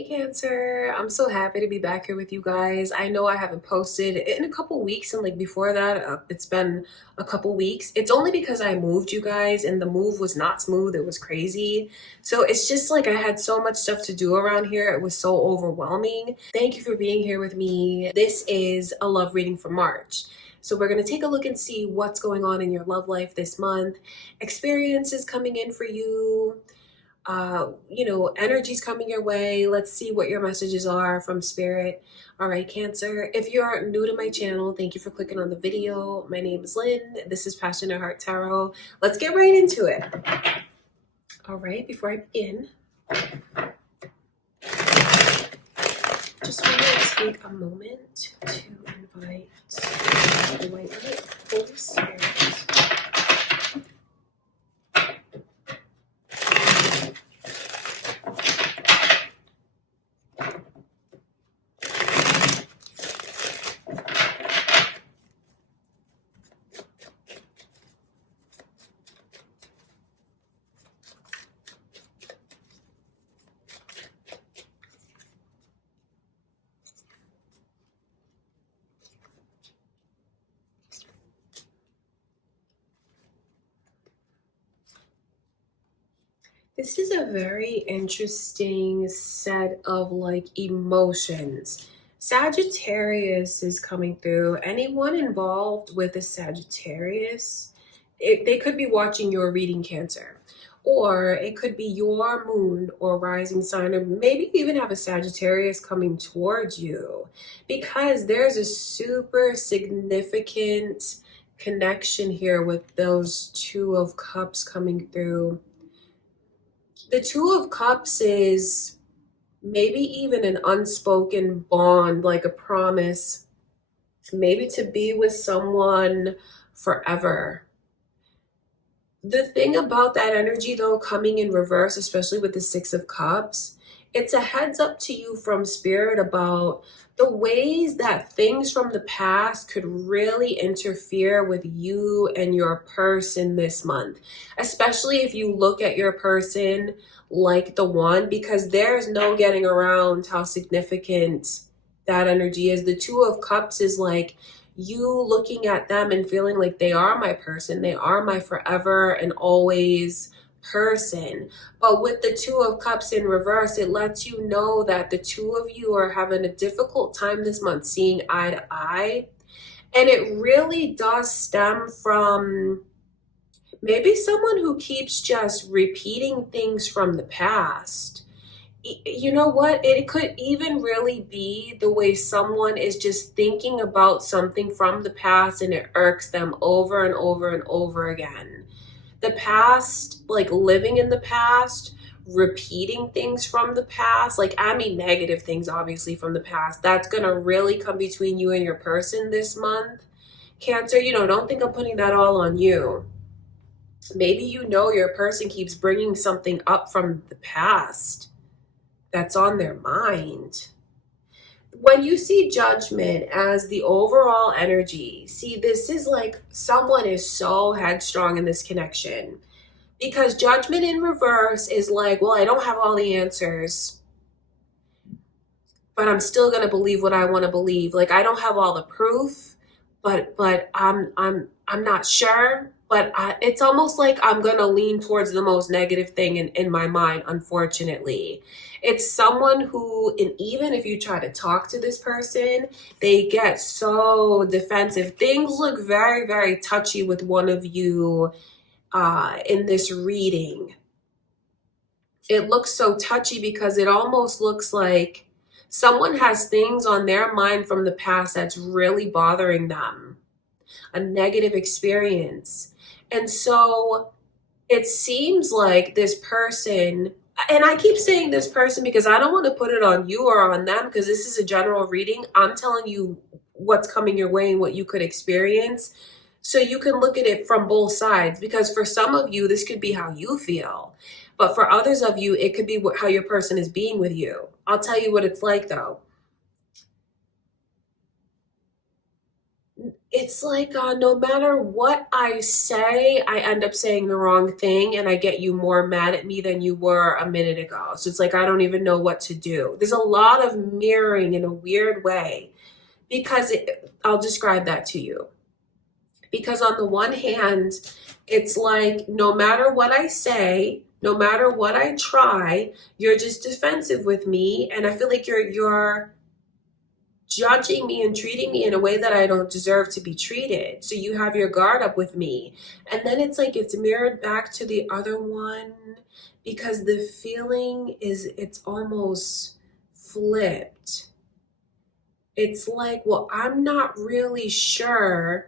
Hey Cancer, I'm so happy to be back here with you guys. I know I haven't posted in a couple weeks, and like before that, it's been a couple weeks. It's only because I moved, you guys, and the move was not smooth. It was crazy. So it's just like I had so much stuff to do around here. It was so overwhelming. Thank you for being here with me. This is a love reading for March. So we're going to take a look and see what's going on in your love life this month, experiences coming in for you, energy's coming your way. Let's see what your messages are from spirit. All right, Cancer, if you're new to my channel, thank you for clicking on the video. My name is Lynn. This is Passionate Heart Tarot. Let's get right into it. All right, before I begin, just want to take a moment to invite the white light, Holy Spirit. This is a very interesting set of like emotions. Sagittarius is coming through. Anyone involved with a Sagittarius, they could be watching your reading, Cancer. Or it could be your moon or rising sign, or maybe even have a Sagittarius coming towards you, because there's a super significant connection here with those Two of Cups coming through. The Two of Cups is maybe even an unspoken bond, like a promise, maybe to be with someone forever. The thing about that energy, though, coming in reverse, especially with the Six of Cups, it's a heads up to you from spirit about the ways that things from the past could really interfere with you and your person this month, especially if you look at your person like the one, because there's no getting around how significant that energy is. The Two of Cups is like you looking at them and feeling like they are my person, they are my forever and always person. But with the Two of Cups in reverse, it lets you know that the two of you are having a difficult time this month seeing eye to eye. And it really does stem from maybe someone who keeps just repeating things from the past. You know what? It could even really be the way someone is just thinking about something from the past and it irks them over and over and over again. The past, like living in the past, repeating things from the past, like I mean negative things obviously from the past, that's gonna really come between you and your person this month. Cancer, don't think I'm putting that all on you. Maybe your person keeps bringing something up from the past that's on their mind. When you see Judgment as the overall energy, see, this is like someone is so headstrong in this connection, because Judgment in reverse is like, well, I don't have all the answers, but I'm still going to believe what I want to believe. Like, I don't have all the proof, but I'm not sure. But it's almost like I'm going to lean towards the most negative thing in my mind, unfortunately. It's someone who, and even if you try to talk to this person, they get so defensive. Things look very, very touchy with one of you in this reading. It looks so touchy because it almost looks like someone has things on their mind from the past that's really bothering them, a negative experience. And so it seems like this person, and I keep saying this person because I don't want to put it on you or on them, because this is a general reading. I'm telling you what's coming your way and what you could experience, so you can look at it from both sides, because for some of you, this could be how you feel. But for others of you, it could be how your person is being with you. I'll tell you what it's like, though. it's like no matter what I say, I end up saying the wrong thing and I get you more mad at me than you were a minute ago. So it's like I don't even know what to do. There's a lot of mirroring in a weird way because I'll describe that to you. Because on the one hand, it's like no matter what I say, no matter what I try, you're just defensive with me, and I feel like you're judging me and treating me in a way that I don't deserve to be treated. So you have your guard up with me. And then it's like it's mirrored back to the other one because the feeling is it's almost flipped. It's like, well, I'm not really sure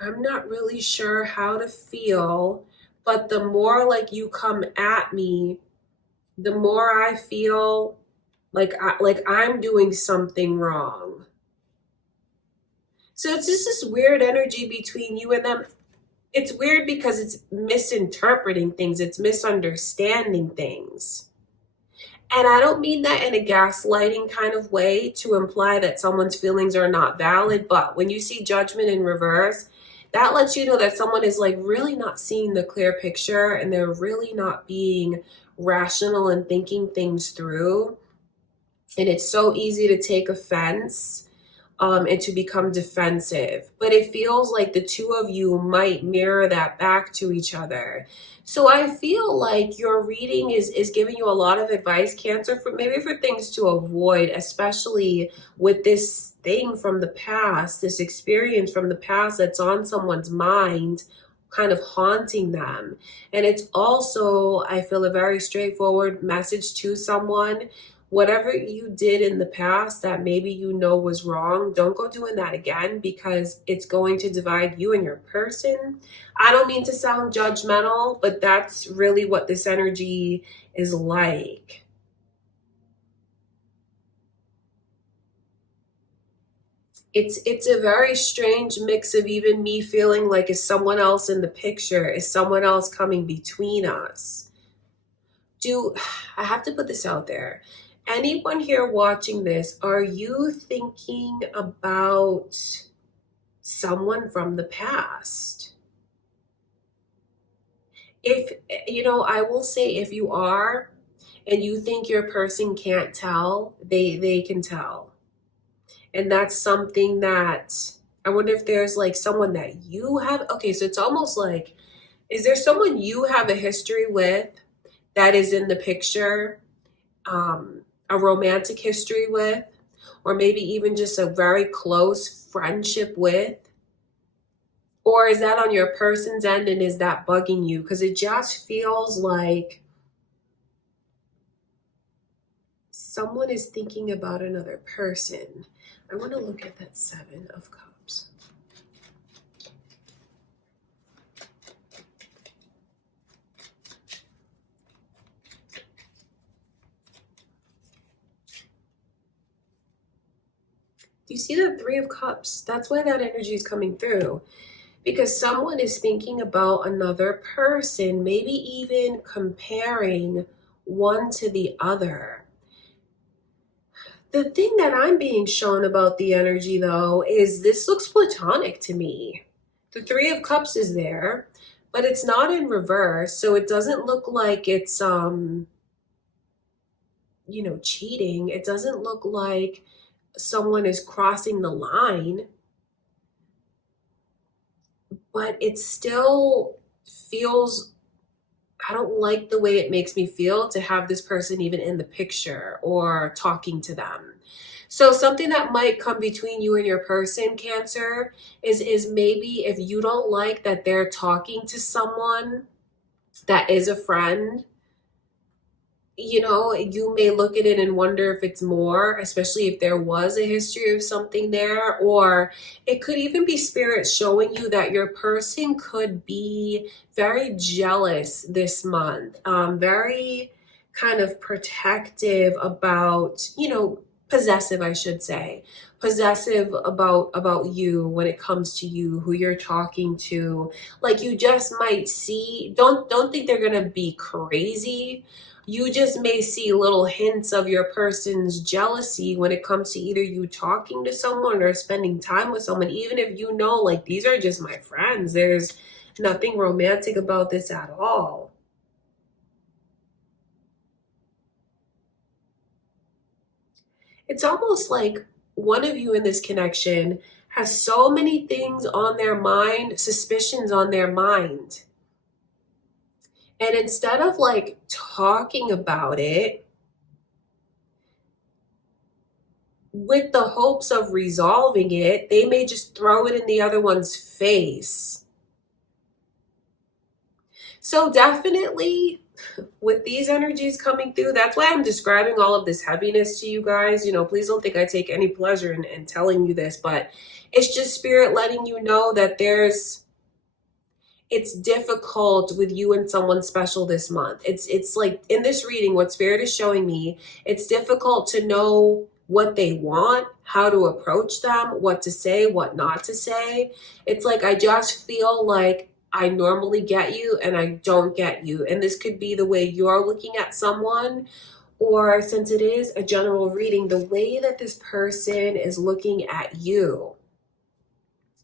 how to feel, but the more like you come at me, the more I feel like I'm doing something wrong. So it's just this weird energy between you and them. It's weird because it's misinterpreting things, it's misunderstanding things. And I don't mean that in a gaslighting kind of way to imply that someone's feelings are not valid, but when you see judgment in reverse, that lets you know that someone is like really not seeing the clear picture and they're really not being rational and thinking things through. And it's so easy to take offense and to become defensive. But it feels like the two of you might mirror that back to each other. So I feel like your reading is giving you a lot of advice, Cancer, for maybe for things to avoid, especially with this thing from the past, this experience from the past that's on someone's mind, kind of haunting them. And it's also, I feel, a very straightforward message to someone. Whatever you did in the past that maybe you know was wrong, don't go doing that again because it's going to divide you and your person. I don't mean to sound judgmental, but that's really what this energy is like. It's a very strange mix of even me feeling like is someone else in the picture, is someone else coming between us. I have to put this out there. Anyone here watching this, are you thinking about someone from the past? If, I will say if you are and you think your person can't tell, they can tell. And that's something that I wonder if there's like someone that you have. Okay, so it's almost like, is there someone you have a history with that is in the picture? A romantic history with, or maybe even just a very close friendship with? Or is that on your person's end and is that bugging you? Because it just feels like someone is thinking about another person. I want to look at that Seven of Cups. Do you see that Three of Cups? That's why that energy is coming through. Because someone is thinking about another person, maybe even comparing one to the other. The thing that I'm being shown about the energy, though, is this looks platonic to me. The Three of Cups is there, but it's not in reverse, so it doesn't look like it's, cheating. It doesn't look like someone is crossing the line, but it still feels, I don't like the way it makes me feel to have this person even in the picture or talking to them. So something that might come between you and your person, Cancer, is maybe if you don't like that they're talking to someone that is a friend, you may look at it and wonder if it's more, especially if there was a history of something there, or it could even be spirit showing you that your person could be very jealous this month, very kind of protective about, possessive, I should say, possessive about you when it comes to you, who you're talking to. Like you just might see, don't think they're gonna be crazy. you just may see little hints of your person's jealousy when it comes to either you talking to someone or spending time with someone, even if you know, like, these are just my friends. There's nothing romantic about this at all. It's almost like one of you in this connection has so many things on their mind, suspicions on their mind. And instead of like talking about it with the hopes of resolving it, they may just throw it in the other one's face. So definitely with these energies coming through, that's why I'm describing all of this heaviness to you guys. You know, please don't think I take any pleasure in telling you this, but it's just spirit letting you know that it's difficult with you and someone special this month. It's like in this reading, what spirit is showing me, it's difficult to know what they want, how to approach them, what to say, what not to say. It's like I just feel like I normally get you and I don't get you. And this could be the way you're looking at someone, or since it is a general reading, the way that this person is looking at you.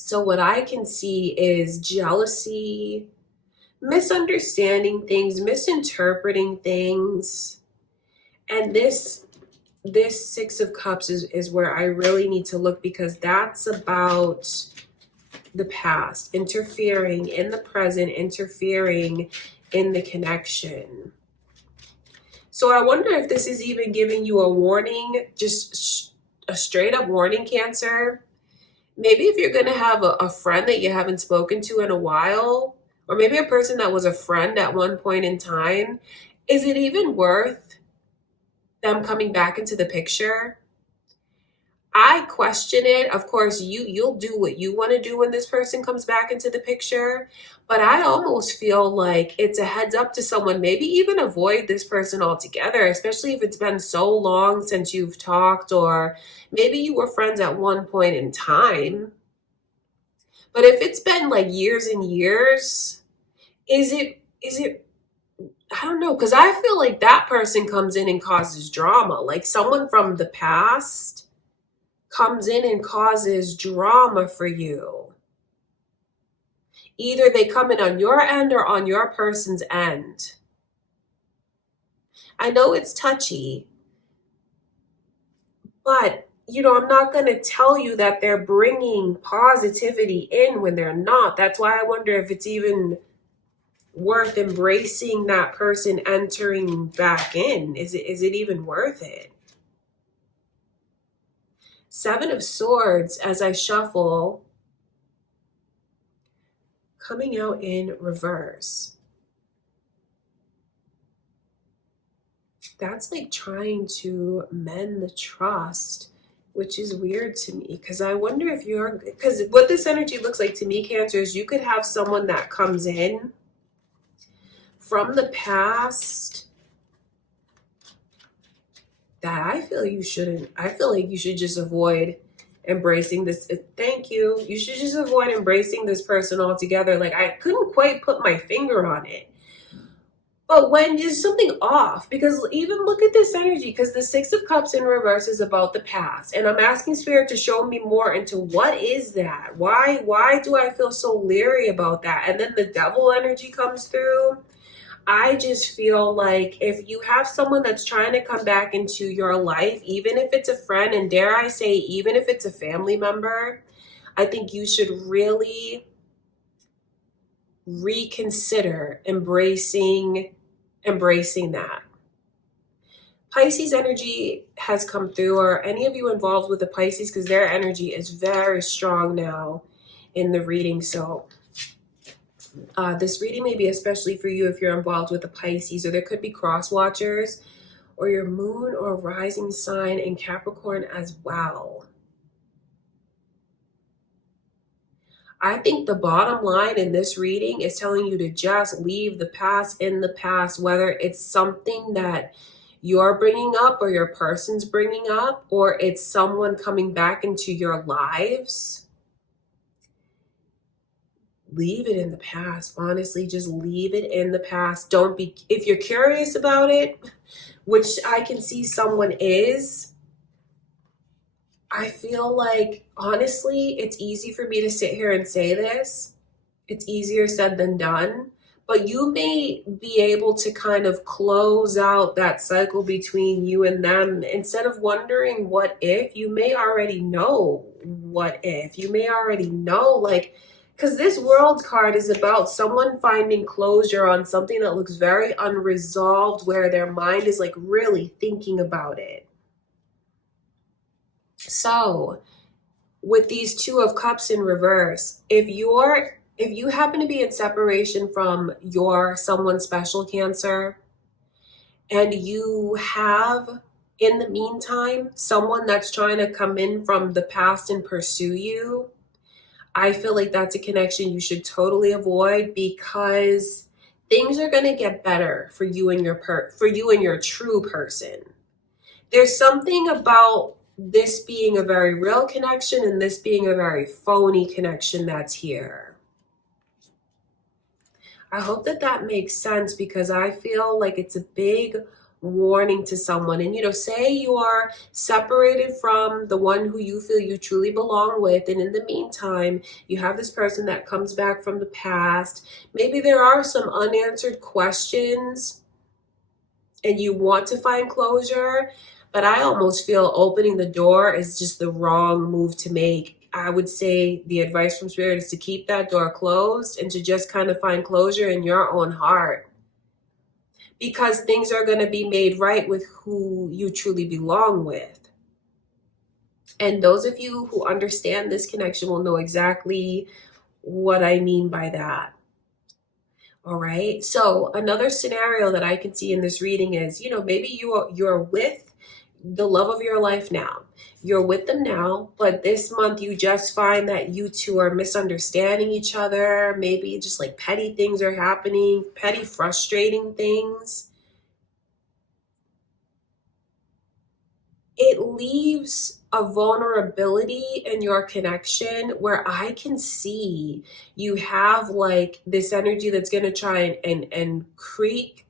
So what I can see is jealousy, misunderstanding things, misinterpreting things. And this Six of Cups is where I really need to look, because that's about the past, interfering in the present, interfering in the connection. So I wonder if this is even giving you a warning, just a straight up warning, Cancer. Maybe if you're going to have a friend that you haven't spoken to in a while, or maybe a person that was a friend at one point in time, is it even worth them coming back into the picture? I question it. Of course, you'll do what you want to do when this person comes back into the picture, but I almost feel like it's a heads up to someone. Maybe even avoid this person altogether, especially if it's been so long since you've talked, or maybe you were friends at one point in time. But if it's been like years and years, is it I don't know, because I feel like that person comes in and causes drama. Like someone from the past comes in and causes drama for you. Either they come in on your end or on your person's end. I know it's touchy, but you know, I'm not going to tell you that they're bringing positivity in when they're not. That's why I wonder if it's even worth embracing that person entering back in. Is it even worth it? Seven of Swords, as I shuffle, coming out in reverse. That's like trying to mend the trust, which is weird to me, because I wonder if because what this energy looks like to me, Cancer, is you could have someone that comes in from the past that I feel like you should just avoid embracing this. Thank you. You should just avoid embracing this person altogether. Like, I couldn't quite put my finger on it. But when there's something off, because even look at this energy, because the Six of Cups in reverse is about the past. And I'm asking Spirit to show me more into what is that? Why do I feel so leery about that? And then the Devil energy comes through. I just feel like if you have someone that's trying to come back into your life, even if it's a friend, and dare I say, even if it's a family member, I think you should really reconsider embracing that. Pisces energy has come through, or any of you involved with the Pisces, because their energy is very strong now in the reading. So this reading may be especially for you if you're involved with the Pisces, or there could be cross watchers, or your moon or rising sign in Capricorn as well. I think the bottom line in this reading is telling you to just leave the past in the past, whether it's something that you're bringing up or your person's bringing up, or it's someone coming back into your lives. leave it in the past. Honestly, just leave it in the past. Don't be, if you're curious about it, which I can see someone is, I feel like, honestly, it's easy for me to sit here and say this. It's easier said than done. But you may be able to kind of close out that cycle between you and them. Instead of wondering what if, you may already know what if. You may already know, like, because this world card is about someone finding closure on something that looks very unresolved, where their mind is like really thinking about it. So with these Two of Cups in reverse, if you happen to be in separation from your someone special, Cancer, and you have in the meantime someone that's trying to come in from the past and pursue you, I feel like that's a connection you should totally avoid, because things are going to get better for you and your true person. There's something about this being a very real connection and this being a very phony connection that's here. I hope that makes sense, because I feel like it's a big warning to someone. And say you are separated from the one who you feel you truly belong with, and in the meantime you have this person that comes back from the past. Maybe there are some unanswered questions and you want to find closure, but I almost feel opening the door is just the wrong move to make. I would say the advice from Spirit is to keep that door closed and to just kind of find closure in your own heart, because things are going to be made right with who you truly belong with. And those of you who understand this connection will know exactly what I mean by that. All right. So another scenario that I can see in this reading is, maybe you're with the love of your life now. You're with them now, but this month you just find that you two are misunderstanding each other. Maybe just like petty things are happening, petty, frustrating things. It leaves a vulnerability in your connection where I can see you have like this energy that's going to try and creep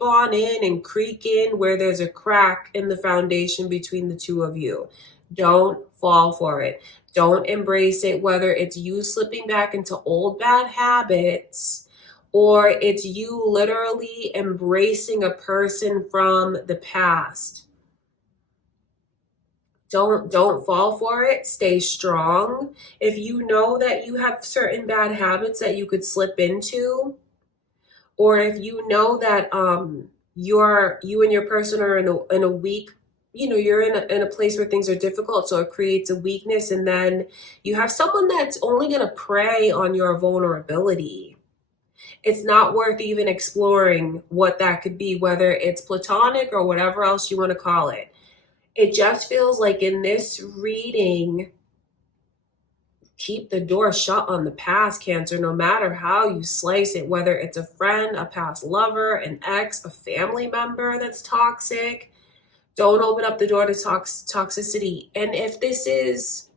on in and creak in where there's a crack in the foundation between the two of you. Don't fall for it. Don't embrace it, whether it's you slipping back into old bad habits or it's you literally embracing a person from the past. Don't fall for it. Stay strong. If you know that you have certain bad habits that you could slip into, or if you know that you and your person are in a weak, you're in a place where things are difficult, so it creates a weakness, and then you have someone that's only going to prey on your vulnerability. It's not worth even exploring what that could be, whether it's platonic or whatever else you want to call it. It just feels like in this reading, keep the door shut on the past, Cancer, no matter how you slice it, whether it's a friend, a past lover, an ex, a family member that's toxic. Don't open up the door to toxicity. And if this is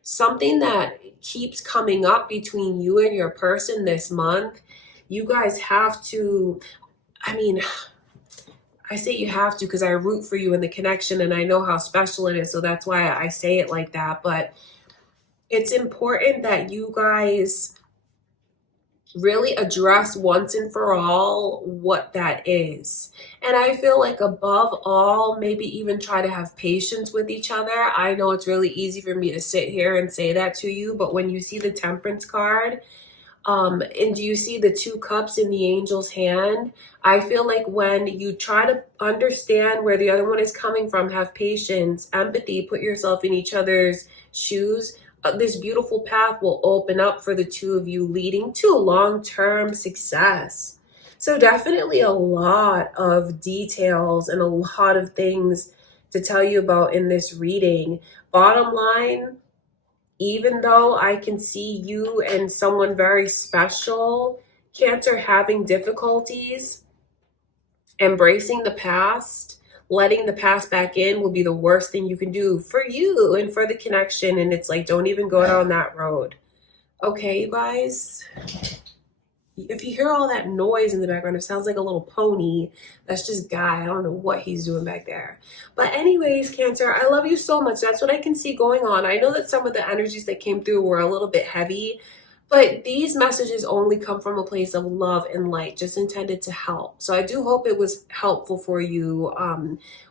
something that keeps coming up between you and your person this month, you guys have to, I say you have to because I root for you in the connection and I know how special it is. So that's why I say it like that. But it's important that you guys really address once and for all what that is. And I feel like above all, maybe even try to have patience with each other. I know it's really easy for me to sit here and say that to you, but when you see the Temperance card, and do you see the Two Cups in the angel's hand? I feel like when you try to understand where the other one is coming from, have patience, empathy, put yourself in each other's shoes, this beautiful path will open up for the two of you, leading to long-term success. So definitely a lot of details and a lot of things to tell you about in this reading. Bottom line, even though I can see you and someone very special, Cancer, having difficulties, embracing the past, letting the past back in will be the worst thing you can do for you and for the connection. And it's like, don't even go down that road. Okay, you guys? If you hear all that noise in the background, it sounds like a little pony. That's just Guy. I don't know what he's doing back there. But anyways, Cancer, I love you so much. That's what I can see going on. I know that some of the energies that came through were a little bit heavy, but these messages only come from a place of love and light, just intended to help. So I do hope it was helpful for you,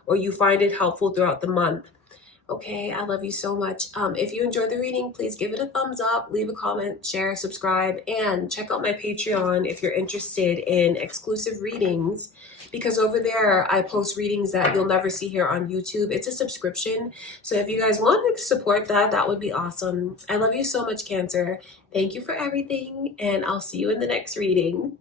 or you find it helpful throughout the month. Okay, I love you so much. If you enjoyed the reading, please give it a thumbs up, leave a comment, share, subscribe, and check out my Patreon if you're interested in exclusive readings, because over there I post readings that you'll never see here on YouTube. It's a subscription. So if you guys want to support that, that would be awesome. I love you so much, Cancer. Thank you for everything, and I'll see you in the next reading.